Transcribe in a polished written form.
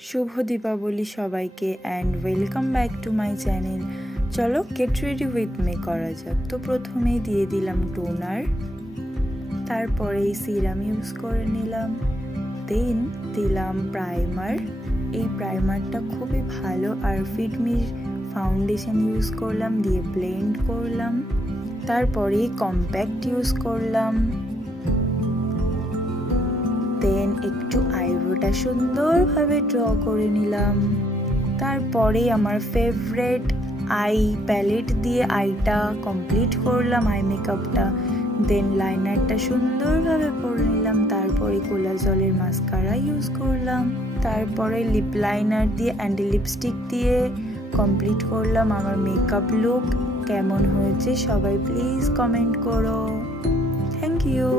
শুভ দীপাবলি সবাইকে and welcome back to my channel. চলো get ready with মে করা যাক। তো প্রথমেই দিয়ে দিলাম টোনার, তারপরে সিরাম ইউজ করে নিলাম, দেন দিলাম প্রাইমার। এই প্রাইমারটা খুবই ভালো। আর ফিট মি ফাউন্ডেশন ইউজ করলাম, দিয়ে ব্লেন্ড করলাম, তারপরে কম্প্যাক্ট ইউজ করলাম, দেন একটু আইব্রোটা সুন্দরভাবে ড্র করে নিলাম। তারপরে আমার ফেভারিট আই প্যালেট দিয়ে আইটা কমপ্লিট করলাম, আই মেকআপটা। দেন লাইনারটা সুন্দরভাবে পরে নিলাম, তারপরে কোলা জলের মাস্কারা ইউজ করলাম, তারপরে লিপ লাইনার দিয়ে অ্যান্ড লিপস্টিক দিয়ে কমপ্লিট করলাম আমার মেকআপ লুক। কেমন হয়েছে সবাই প্লিজ কমেন্ট করো। Thank you.